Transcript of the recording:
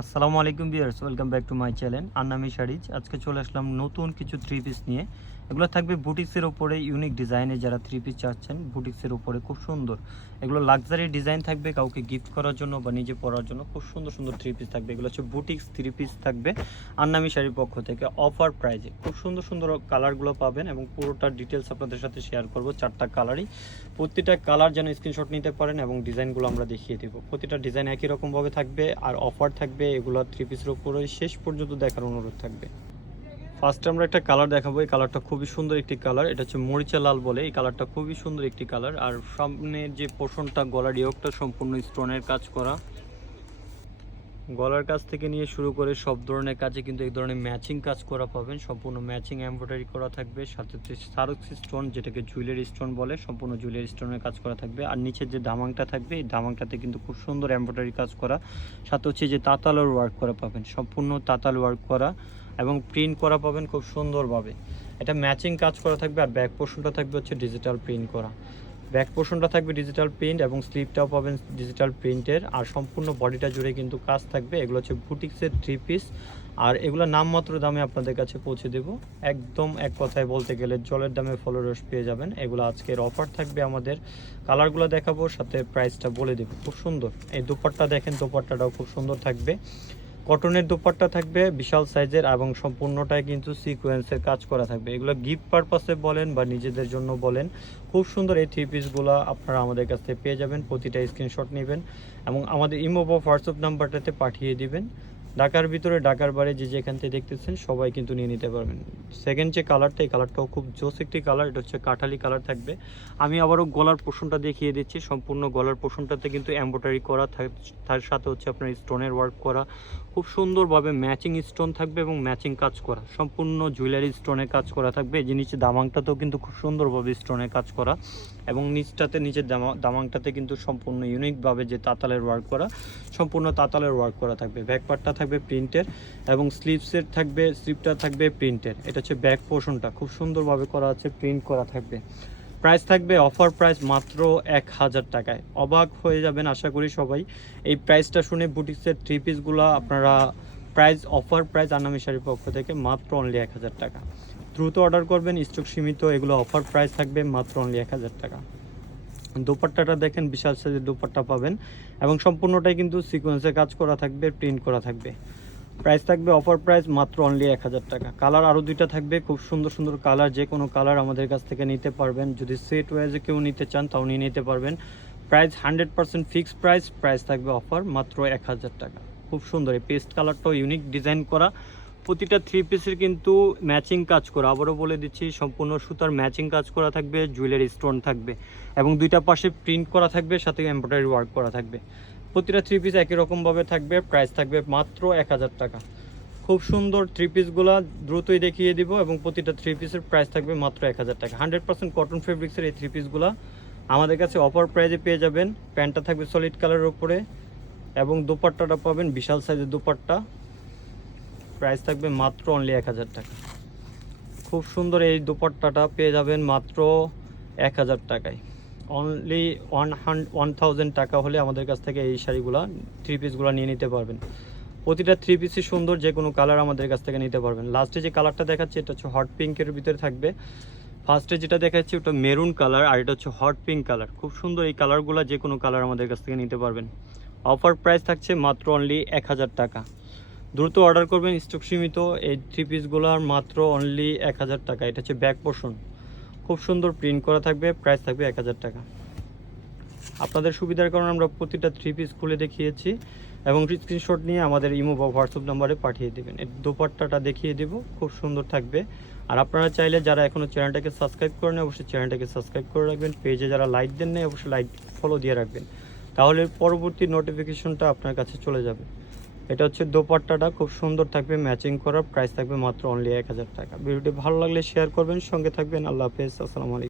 আসসালামু আলাইকুম বিয়ার্স welcome back to my channel, Annami saris. আজকে চলে আসলাম নতুন কিছু থ্রি পিস নিয়ে। এগুলো থাকবে বুটিক্সের ওপরে ইউনিক ডিজাইনে যারা থ্রি পিস চাচ্ছেন, বুটিক্সের ওপরে খুব সুন্দর। এগুলো লাক্সারি ডিজাইন থাকবে, কাউকে গিফট করার জন্য বা নিজে পরার জন্য খুব সুন্দর সুন্দর থ্রি পিস থাকবে। এগুলো হচ্ছে বুটিক্স থ্রি পিস থাকবে আন্নামি শাড়ির পক্ষ থেকে অফার প্রাইজে খুব সুন্দর সুন্দর কালারগুলো পাবেন এবং পুরোটা ডিটেলস আপনাদের সাথে শেয়ার করব, চারটা কালারই প্রতিটা কালার যেন স্ক্রিনশট নিতে পারেন এবং ডিজাইনগুলো আমরা দেখিয়ে দেবো। প্রতিটা ডিজাইন একই রকমভাবে থাকবে আর অফার থাকবে, এগুলো থ্রি পিসের উপরে শেষ পর্যন্ত দেখার অনুরোধ থাকবে। ফার্স্টে আমরা একটা কালার দেখাবো। এই কালারটা খুবই সুন্দর একটি কালার এটা হচ্ছে মরিচা লাল বলে। এই কালারটা খুবই সুন্দর একটি কালার আর সামনের যে পোষণটা গলার ইয়কটা সম্পূর্ণ স্টোনের কাজ করা। গলার কাজ থেকে নিয়ে শুরু করে সব ধরনের কাজে কিন্তু এই ধরনের ম্যাচিং কাজ করা পাবেন। সম্পূর্ণ ম্যাচিং এমব্রয়ডারি করা থাকবে। সাথে সারক্স স্টোন যেটাকে জুয়েলারি স্টোন বলে, সম্পূর্ণ জুয়েলারি স্টোনের কাজ করা থাকবে। আর নিচের যে দামাংটা থাকবে, এই দামাংটাতে কিন্তু খুব সুন্দর এমব্রয়ডারি কাজ করা। সাথে হচ্ছে যে তাতালের ওয়ার্ক করা পাবেন। সম্পূর্ণ তাতাল ওয়ার্ক করা। এবং প্রিন্ট করা পাবেন খুব সুন্দরভাবে। এটা ম্যাচিং কাজ করা থাকবে আর ব্যাক পোর্শনটা থাকবে হচ্ছে ডিজিটাল প্রিন্ট করা। ব্যাক পোর্শনটা থাকবে ডিজিটাল প্রিন্ট এবং স্লিপটাও পাবেন ডিজিটাল প্রিন্টের আর সম্পূর্ণ বডিটা জুড়ে কিন্তু কাজ থাকবে। এগুলো হচ্ছে বুটিক্সের থ্রি পিস আর এগুলো নামমাত্র দামে আপনাদের কাছে পৌঁছে দেব। একদম এক কথায় বলতে গেলে জলের দামে ফলোরস পেয়ে যাবেন। এগুলো আজকের অফার থাকবে আমাদের। কালারগুলো দেখাবো, সাথে প্রাইসটা বলে দেবো। খুব সুন্দর। এই দুপাট্টা দেখেন, দুপাট্টাটাও খুব সুন্দর থাকবে। কটনের দুপাট্টা থাকবে, বিশাল সাইজের এবং সম্পূর্ণটাই কিন্তু সিকোয়েন্সের কাজ করা থাকবে। এগুলো গিফট পারপাসে বলেন বা নিজেদের জন্য বলেন, খুব সুন্দর এই থ্রি পিসগুলো আপনারা আমাদের কাছ থেকে পেয়ে যাবেন। প্রতিটা স্ক্রিনশট নেবেন এবং আমাদের ইমো বা হোয়াটসঅ্যাপ নাম্বারটাতে পাঠিয়ে দিবেন। ঢাকার ভিতরে, ঢাকার বাইরে যে যেখান থেকে দেখতেছেন, সবাই কিন্তু নিয়ে নিতে পারবেন। সেকেন্ড যে কালারটা এই কালারটাও খুব জোস একটি কালার এটা হচ্ছে কাঠালি কালার থাকবে। আমি আবারও গলার পোষণটা দেখিয়ে দিচ্ছি, সম্পূর্ণ গলার পোষণটাতে কিন্তু এম্ব্রয়ডারি করা তার সাথে হচ্ছে আপনার স্টোনের ওয়ার্ক করা। খুব সুন্দরভাবে ম্যাচিং স্টোন থাকবে এবং ম্যাচিং কাজ করা। সম্পূর্ণ জুয়েলারি স্টোনে কাজ করা থাকবে, এই নিচে দামাংটাতেও কিন্তু খুব সুন্দরভাবে স্টোনের কাজ করা। এবং নিচটাতে, নিচের দামা, দামাংটাতে কিন্তু সম্পূর্ণ ইউনিকভাবে যে তাতালের ওয়ার্ক করা, সম্পূর্ণ তাতালের ওয়ার্ক করা থাকবে। ব্যাক পার্টটা থাকবে প্রিন্টের এবং স্লিপসের থাকবে স্লিপটা থাকবে প্রিন্টের এটা হচ্ছে ব্যাক পোর্শনটা খুব সুন্দরভাবে করা আছে প্রিন্ট করা থাকবে। প্রাইস থাকবে অফার প্রাইস মাত্র এক হাজার টাকায়। অবাক হয়ে যাবেন, আশা করি সবাই। এই প্রাইসটা শুনে বুটিক্সের থ্রি পিসগুলো আপনারা প্রাইস অফার প্রাইস আনামি শাড়ির পক্ষ থেকে মাত্র অনলি এক হাজার টাকা। দ্রুত অর্ডার করবেন, স্টক সীমিত, এগুলো অফার প্রাইস থাকবে মাত্র অনলি এক হাজার টাকা। দোপাট্টাটা দেখেন, বিশাল সাইজের দোপাট্টা পাবেন এবং সম্পূর্ণটাই কিন্তু সিকোয়েন্সে কাজ করা থাকবে প্রিন্ট করা থাকবে। প্রাইস থাকবে, অফার প্রাইস মাত্র অনলি এক হাজার টাকা। কালার আরও দুইটা থাকবে, খুব সুন্দর সুন্দর কালার, যে কোনো কালার আমাদের কাছ থেকে নিতে পারবেন। যদি সেট ওয়াইজে কেউ নিতে চান, তাও নিয়ে নিতে পারবেন। Price hundred percent fixed price price থাকবে অফার মাত্র এক হাজার টাকা। খুব সুন্দর, এই পেস্ট কালারটাও ইউনিক ডিজাইন করা। প্রতিটা থ্রি পিসের কিন্তু ম্যাচিং কাজ করা। আবারও বলে দিচ্ছি, সম্পূর্ণ সুতার ম্যাচিং কাজ করা থাকবে জুয়েলারি স্টোন থাকবে এবং দুইটা পাশে প্রিন্ট করা থাকবে, সাথে এমব্রয়ডারি ওয়ার্ক করা থাকবে। প্রতিটা থ্রি পিস একই রকমভাবে থাকবে প্রাইস থাকবে মাত্র এক হাজার টাকা। খুব সুন্দর থ্রি পিসগুলো দ্রুতই দেখিয়ে দিব এবং প্রতিটা থ্রি পিসের প্রাইস থাকবে মাত্র এক হাজার টাকা। হান্ড্রেড পার্সেন্ট কটন ফেব্রিক্সের এই থ্রি পিসগুলো আমাদের কাছে অফার প্রাইজে পেয়ে যাবেন। প্যান্টটা থাকবে সলিড কালারের উপরে এবং দুপাট্টাটা পাবেন বিশাল সাইজের দুপাট্টা। প্রাইস থাকবে মাত্র অনলি এক হাজার টাকা। খুব সুন্দর এই দুপাট্টাটা পেয়ে যাবেন মাত্র এক হাজার টাকায়। অনলি ওয়ান হান্ড ওয়ান টাকা হলে আমাদের কাছ থেকে এই শাড়িগুলো থ্রি পিসগুলো নিয়ে নিতে পারবেন। প্রতিটা থ্রি পিসই সুন্দর, যে কোনো কালার আমাদের কাছ থেকে নিতে পারবেন। লাস্টে যে কালারটা দেখাচ্ছি, এটা হচ্ছে হট পিঙ্কের ভিতরে থাকবে। ফার্স্টে যেটা দেখাচ্ছি, ওটা মেরুন কালার আর এটা হচ্ছে হট পিঙ্ক কালার খুব সুন্দর এই কালারগুলো যে কোনো কালার আমাদের কাছ থেকে নিতে পারবেন। অফার প্রাইস থাকছে মাত্র অনলি এক হাজার টাকা। দ্রুত অর্ডার করবেন স্টক সীমিত। এই থ্রি পিসগুলোর মাত্র অনলি এক হাজার টাকা। এটা হচ্ছে ব্যাক পোর্শন খুব সুন্দর প্রিন্ট করা থাকবে প্রাইস থাকবে এক হাজার টাকা। আপনাদের সুবিধার কারণে আমরা প্রতিটা থ্রি পিস খুলে দেখিয়েছি এবং স্ক্রিনশট নিয়ে আমাদের ইমো বা হোয়াটসঅ্যাপ নাম্বারে পাঠিয়ে দেবেন। এর দোপাট্টাটা দেখিয়ে দেব, খুব সুন্দর থাকবে। আর আপনারা চাইলে যারা এখনও চ্যানেলটাকে সাবস্ক্রাইব করেন অবশ্যই চ্যানেলটাকে সাবস্ক্রাইব করে রাখবেন। পেজে যারা লাইক দেন না অবশ্যই লাইক ফলো দিয়ে রাখবেন। তাহলে পরবর্তী নোটিফিকেশনটা আপনার কাছে চলে যাবে। এটা হচ্ছে দোপাট্টাটা, খুব সুন্দর থাকবে ম্যাচিং করার প্রাইস থাকবে মাত্র অনলি এক হাজার টাকা। ভিডিওটি ভালো লাগলে শেয়ার করবেন, সঙ্গে থাকবেন। আল্লাহ হাফেজ, আসসালামু